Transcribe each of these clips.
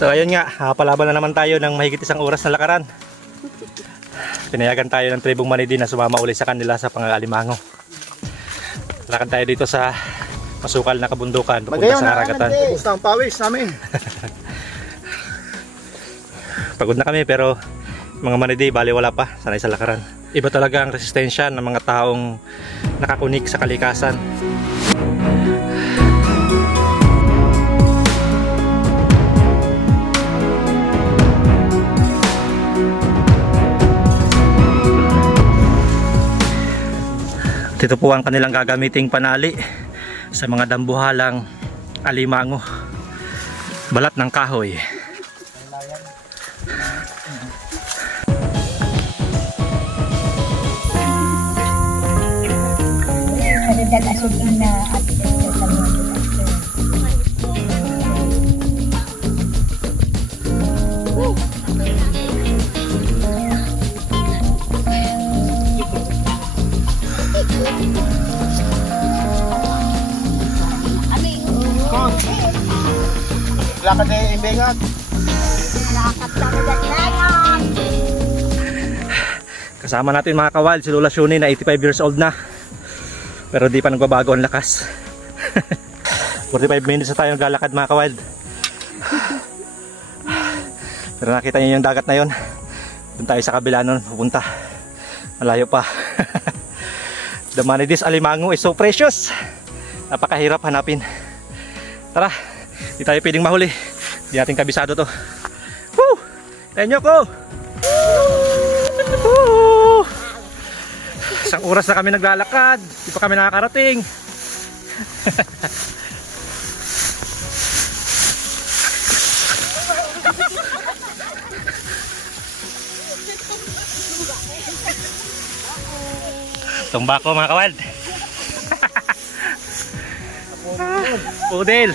So ayun nga, palaban na naman tayo ng mahigit isang oras na lakaran. Pinayagan tayo ng tribong Manidi na sumama uli sa kanila sa Pangalimango. Lakad tayo dito sa masukal na kabundukan papunta sa karagatan. Gusto ang pawis namin. Pagod na kami pero mga Manidi bali wala pa, sanay sa lakaran. Iba talaga ang resistensya ng mga taong nakakunik sa kalikasan. Ito po ang kanilang gagamiting panali sa mga dambuhalang alimango. Balat ng kahoy. Lakad na yung imbengat. Lakad na yan. Kasama natin mga kawild, si Lola Shuni na 85 years old na. Pero di pa nagbabago ang lakas. 45 minutes na tayo naglalakad mga kawild. Pero nakita niyo yung dagat na yon. Doon tayo sa kabila nun pupunta. Malayo pa. The Manidis Alimango is so precious. Napakahirap hanapin. Tara, di tayo pwedeng mahuli. Di natin kabisado to. Woo! Tenyo ko! Woo! Isang oras na kami naglalakad. Di pa kami nakakarating. Tumba ko mga kawild. Pudel.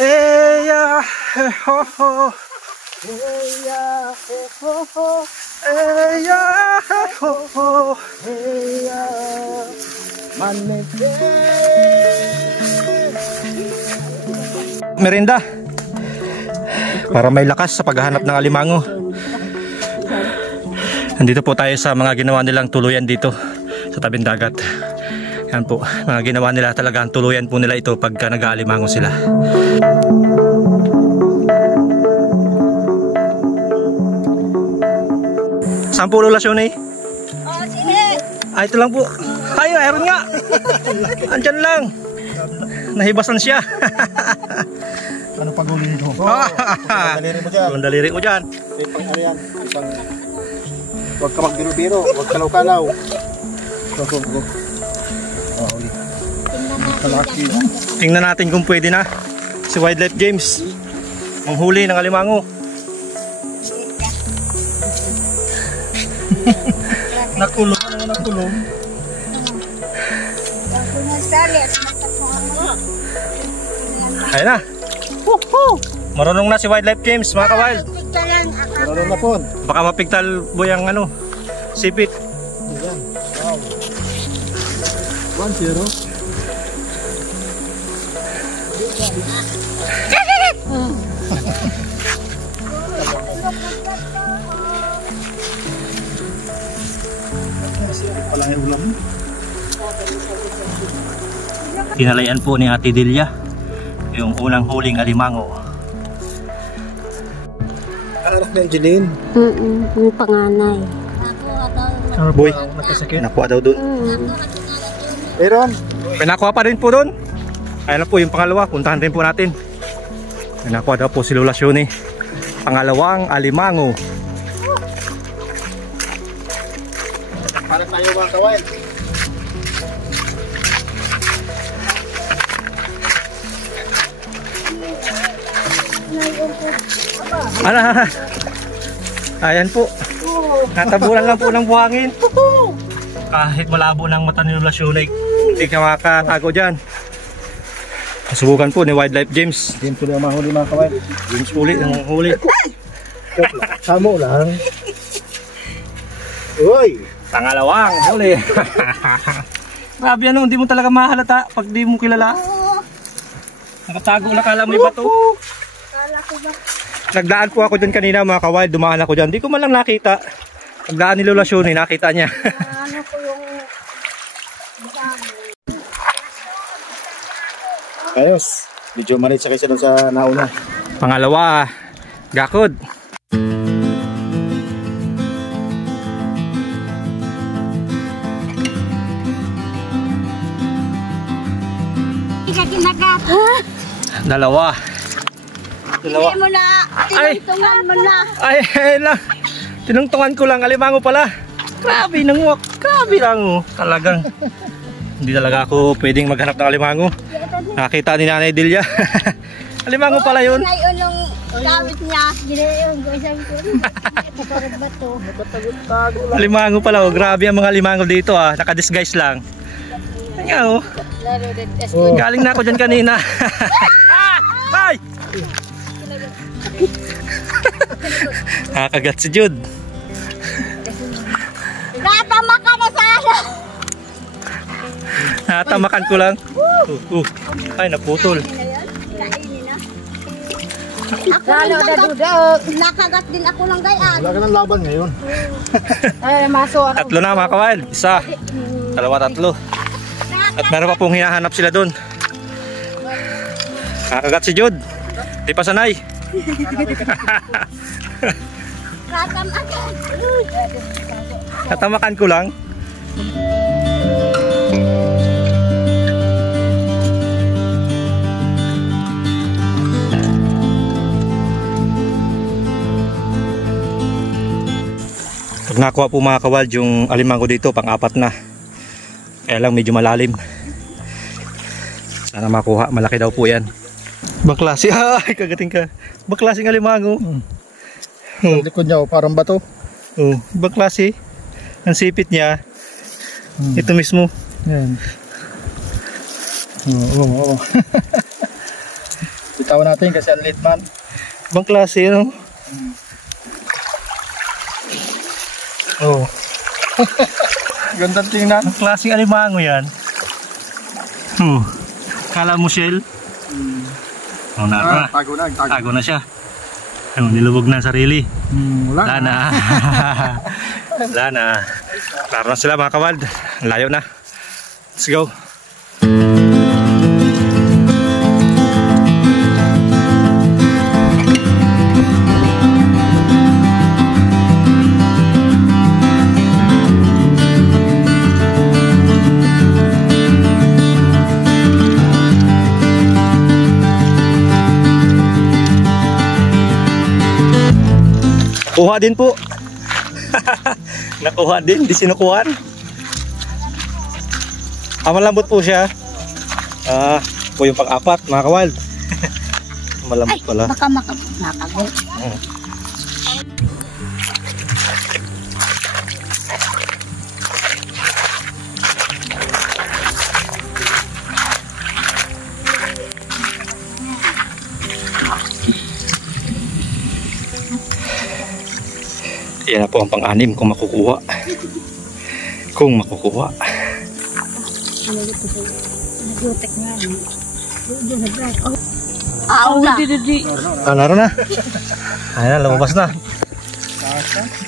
Eya ho ho. Eya ho ho. Eya ho ho. Eya manete. Merinda para may lakas sa paghahanap ng alimango. Nandito po tayo sa mga ginawa nilang tuluyan dito sa tabing dagat. Yan po, mga ginawa nila talaga ang tuluyan po nila ito pagka nag-aalimango sila. Saan po Lola Shuni? Oh, sini. Ito lang po. Ay, ayun nga. Andyan lang. Nahibasan siya. Ano pag-uli nito? Daliri mo dyan. Ang daliri ko dyan. Pang-ariyan. Huwag ka magbiro-biro. Huwag kalaw-kalaw. Go. Tingnan natin kung pwede na si Wildlife James manghuli ng alimango. Nakulong. Nakulong. Ayun na. Marunong na si Wildlife James mga kawild. Marunong na po. Baka mapigtal mo yung ano, sipit. Wow. 1-0. Tinalayan po ni Ate Delia yung unang huling alimango. Anak ng Jeline. Yung panganay. Boy, Nakasakit. nakuha daw dun. Aaron. Pinakuha pa rin po dun. Ayan na po yung pangalawa, puntahan rin po natin. Pinakuha daw po si Lola Shuni. Pangalawang alimango. Para tayo mga kawain. Ayan po. Natabunan lang po ng buhangin. Kahit malabo ng mata ni Lola Shuni, hindi ka makakatago dyan. Subukan po ni Wildlife James. James po na mahuli mga kawain. James huli, ang huli. Samo lang. Uy! Pangalawang huli. Grabe ano, hindi mo talaga mahalata pag di mo kilala. Nakatago na kala mo yung bato. Nagdaan po ako dyan kanina mga kawild, dumaan ako dyan. Di ko man lang nakita. Nagdaan ni Lola Shuni, nakita niya. Ano ko yung... Ayos. Medyo marit siya kaysa doon sa nauna. Pangalawa, gakod. Kinagat. Dalawa. Hindi mo na. Tinuntungan mo na. Ay lang. Tinungtungan ko lang, alimango pala. Grabe nanguwak. Grabe lang. Talagang. Hindi talaga ako pwedeng maghanap ng alimango. Nakita ni Nanay Delia. Alimango pala yun. Ngayon nung gamit niya. Ginayon ko isang ko. Parang bato. Alimango pala. Oh. Grabe ang mga alimango dito ah. Nakadisguise lang. Ayan oh. Galing na ako dyan kanina. Ay! Nakakagat si Jude. Natama ka na sana. Natamakan ko lang. Ay, naputol. Ako nakagat din ako ng gayaan. Wala ka ng laban ngayon. Ay, maso. Tatlo na mga kawail. Isa, dalawa, tatlo. At meron pa pong hinahanap sila doon. Nakakagat si Jude. Di pa sanay. Natamakan ko lang. Pag nakuha po mga kawal yung alimango dito, pang-apat na. Kaya lang medyo malalim. Sana makuha, malaki daw po yan. Baklase, ay kagating ka. Baklaseng alimango. Ang likod niya, parang bato. Oh, baklase. Ang sipit niya. Ito mismo. Yan. Oo. Bitawan natin kasi ang late man. Ibang klase, no? Oh. Ganda tingnan. Ang klaseng alimango yan. Kala mo shell? Oh, na. Tago na. Tago na siya. Nilubog na ang sarili. Wala na. Wala na. Klaro na sila mga kawald. Layo na. Let's go. Nakuha din po. Nakuha din, di sinukuhan. Malambot po siya. Po yung pang-apat, mga kawild. Malambot pala. Baka makagot. Yan na po ang pang-anim kung makukuha. Kung makukuha. Laro na. Ayan na, lumabas na.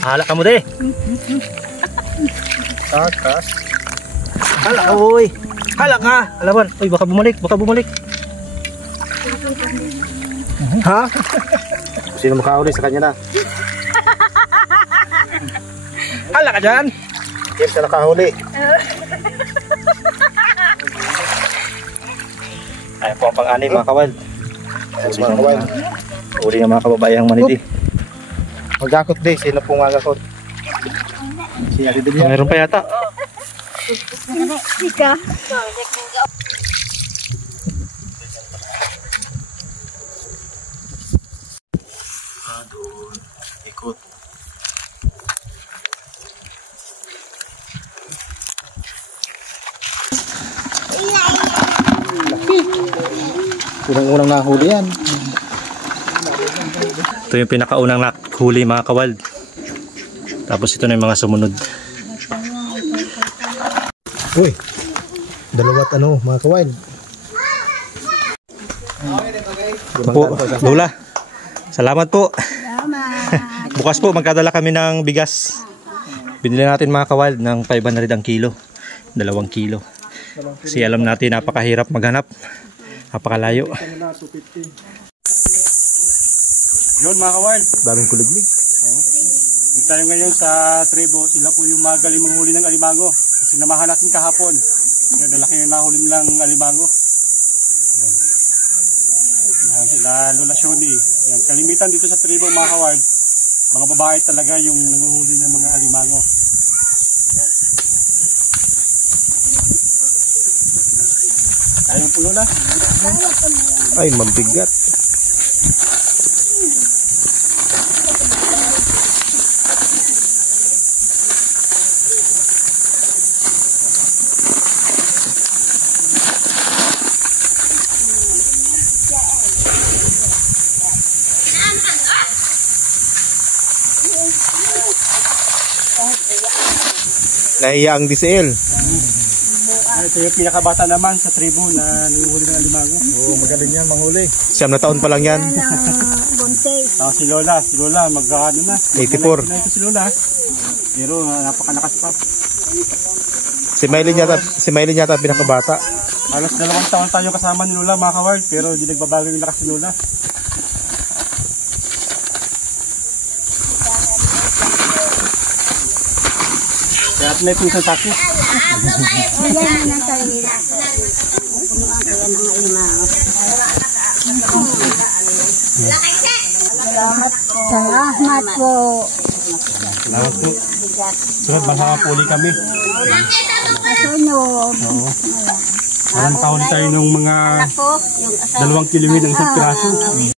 Hala ka mo de. Takas. Hala, uy. Hala ka. Alaban. Uy, baka bumalik. Baka bumalik. Ha? Sino makauli sa kanya na? Hala ka dyan. Hindi siya nakahuli. Ayan po ang pang-anim mga kawild. Ayos mga kawan. Uli ng mga kababayang maniti. Magakot din. Sino pong magakot? Si Ate Delia. Mayroon pa yata. Ika. Doon. Ikot. Unang-unang nahuli yan. Ito yung pinakaunang naghuli mga kawild. Tapos ito na yung mga sumunod. Uy, dalawat mga kawild. Po, Lola, salamat po. Salamat. Bukas po magkadala kami ng bigas. Binili natin mga kawild ng 500 ang kilo. 2 kilo. Kasi alam natin napakahirap maghanap. Napakalayo. Yun mga kawild. Daming kuliglig. Dito tayo ngayon sa tribo. Sila po yung magaling manghuli ng alimango. Kasi namahan natin kahapon. Dalaki yung nahuli nilang alimango. Yan. Yan sila Lola Shoni. Yan. Kalimitan dito sa tribo mga kawild. Mga babae talaga yung nanguhuli ng mga alimango. Yan. Ayaw po Lola. Ay, mabigat. Nahiya ang DCL. Ito yung pinakabata naman sa tribo na nanguhuli ng alimango. Oo, magaling yan manghuli. 9 na taon pa lang yan. Si Lola magkakano na. 84. Na ito si Lola. Pero napakalakas pa. Si Maylin yata pinakabata. Halos 2 taon tayo kasama ni Lola mga kawild. Pero hindi nagbabago yung lakas ni Lola. Kaya natin na ito isang sako. Salamat po. Salamat po. Sunod, makakapuli kami. Sunod. Parang taon tayo ng mga 2 kilometer ng isang piraso.